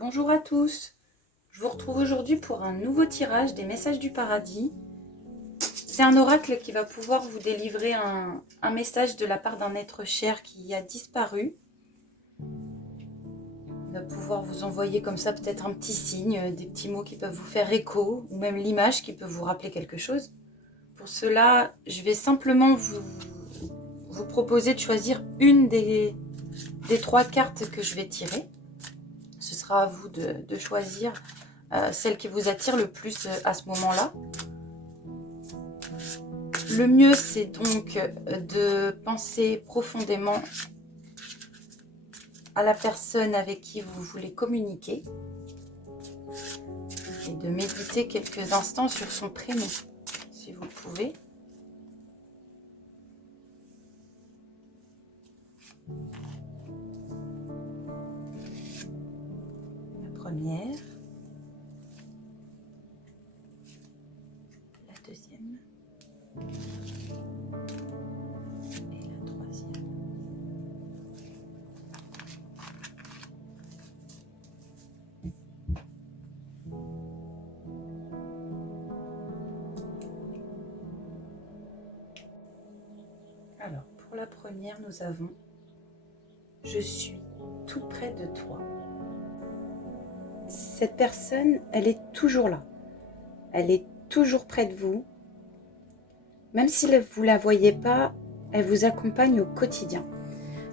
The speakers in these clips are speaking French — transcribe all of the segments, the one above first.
Bonjour à tous, je vous retrouve aujourd'hui pour un nouveau tirage des messages du paradis. C'est un oracle qui va pouvoir vous délivrer un message de la part d'un être cher qui a disparu. Il va pouvoir vous envoyer comme ça peut-être un petit signe, des petits mots qui peuvent vous faire écho, ou même l'image qui peut vous rappeler quelque chose. Pour cela, je vais simplement vous proposer de choisir une des 3 cartes que je vais tirer. Ce sera à vous de choisir celle qui vous attire le plus à ce moment-là. Le mieux, c'est donc de penser profondément à la personne avec qui vous voulez communiquer et de méditer quelques instants sur son prénom, si vous le pouvez. La première, la deuxième et la troisième. Alors, pour la première, nous avons « Je suis tout près de toi ». Cette personne, elle est toujours là. Elle est toujours près de vous. Même si vous ne la voyez pas, elle vous accompagne au quotidien.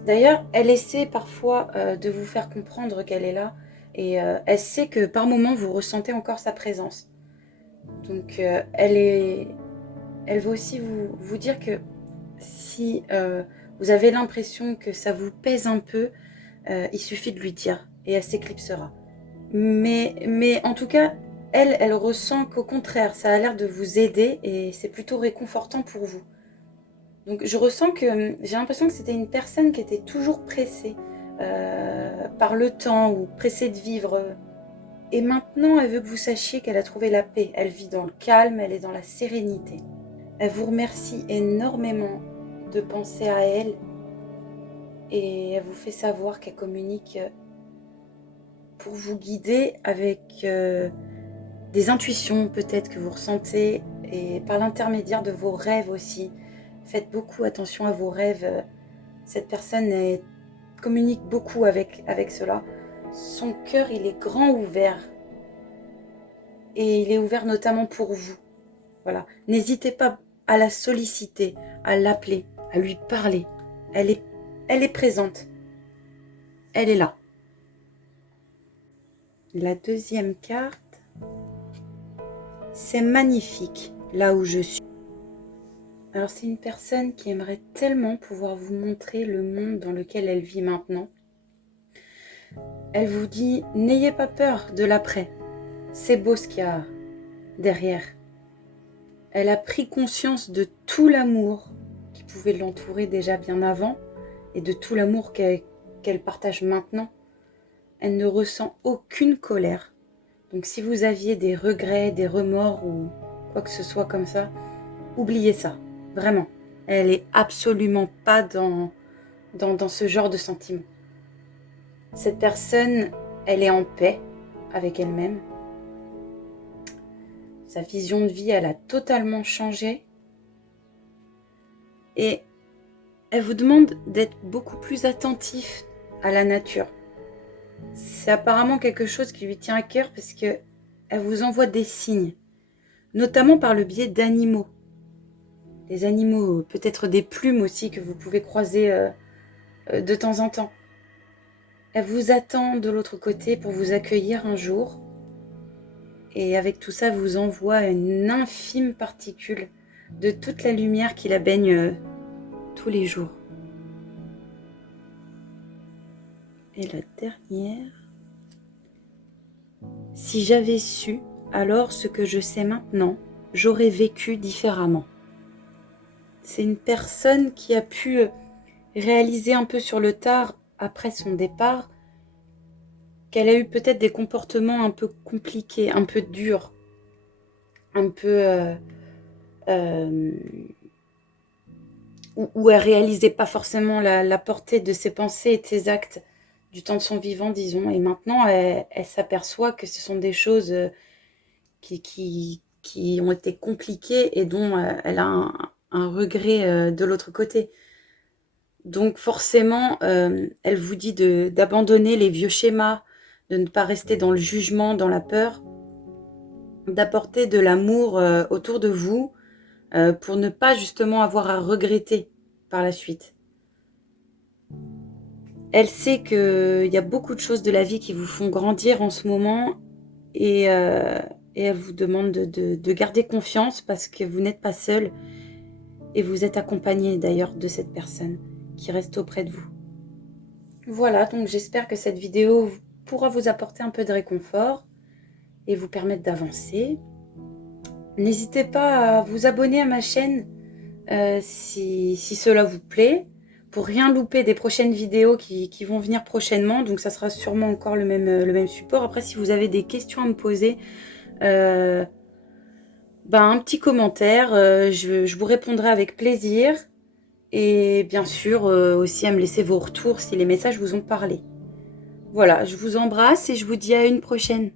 D'ailleurs, elle essaie parfois de vous faire comprendre qu'elle est là et elle sait que par moments, vous ressentez encore sa présence. Donc, elle va aussi vous dire que si vous avez l'impression que ça vous pèse un peu, il suffit de lui dire et elle s'éclipsera. Mais en tout cas, elle ressent qu'au contraire, ça a l'air de vous aider et c'est plutôt réconfortant pour vous. Donc je ressens que j'ai l'impression que c'était une personne qui était toujours pressée par le temps ou pressée de vivre. Et maintenant, elle veut que vous sachiez qu'elle a trouvé la paix. Elle vit dans le calme, elle est dans la sérénité. Elle vous remercie énormément de penser à elle et elle vous fait savoir qu'elle communique pour vous guider avec des intuitions peut-être que vous ressentez et par l'intermédiaire de vos rêves aussi. Faites beaucoup attention à vos rêves. Cette personne communique beaucoup avec cela. Son cœur, il est grand ouvert. Et il est ouvert notamment pour vous. Voilà. N'hésitez pas à la solliciter, à l'appeler, à lui parler. Elle est présente. Elle est là. La deuxième carte, c'est magnifique là où je suis. Alors c'est une personne qui aimerait tellement pouvoir vous montrer le monde dans lequel elle vit maintenant. Elle vous dit, n'ayez pas peur de l'après. C'est beau ce qu'il y a derrière. Elle a pris conscience de tout l'amour qui pouvait l'entourer déjà bien avant et de tout l'amour qu'elle partage maintenant. Elle ne ressent aucune colère. Donc si vous aviez des regrets, des remords ou quoi que ce soit comme ça, oubliez ça, vraiment. Elle est absolument pas dans ce genre de sentiment. Cette personne, elle est en paix avec elle-même. Sa vision de vie, elle a totalement changé. Et elle vous demande d'être beaucoup plus attentif à la nature. C'est apparemment quelque chose qui lui tient à cœur parce qu'elle vous envoie des signes, notamment par le biais d'animaux. Des animaux, peut-être des plumes aussi que vous pouvez croiser de temps en temps. Elle vous attend de l'autre côté pour vous accueillir un jour. Et avec tout ça, vous envoie une infime particule de toute la lumière qui la baigne tous les jours. Et la dernière. Si j'avais su alors ce que je sais maintenant, j'aurais vécu différemment. C'est une personne qui a pu réaliser un peu sur le tard, après son départ, qu'elle a eu peut-être des comportements un peu compliqués, un peu durs, un peu où elle réalisait pas forcément la portée de ses pensées et de ses actes. du temps de son vivant, disons. Et maintenant, elle s'aperçoit que ce sont des choses qui ont été compliquées et dont elle a un regret de l'autre côté. Donc forcément, elle vous dit d'abandonner les vieux schémas, de ne pas rester dans le jugement, dans la peur, d'apporter de l'amour autour de vous pour ne pas justement avoir à regretter par la suite. Elle sait qu'il y a beaucoup de choses de la vie qui vous font grandir en ce moment et elle vous demande de garder confiance parce que vous n'êtes pas seul et vous êtes accompagné d'ailleurs de cette personne qui reste auprès de vous. Voilà, donc j'espère que cette vidéo pourra vous apporter un peu de réconfort et vous permettre d'avancer. N'hésitez pas à vous abonner à ma chaîne si cela vous plaît, pour rien louper des prochaines vidéos qui vont venir prochainement. Donc ça sera sûrement encore le même support. Après, si vous avez des questions à me poser, un petit commentaire, je vous répondrai avec plaisir. Et bien sûr, aussi à me laisser vos retours si les messages vous ont parlé. Voilà, je vous embrasse et je vous dis à une prochaine.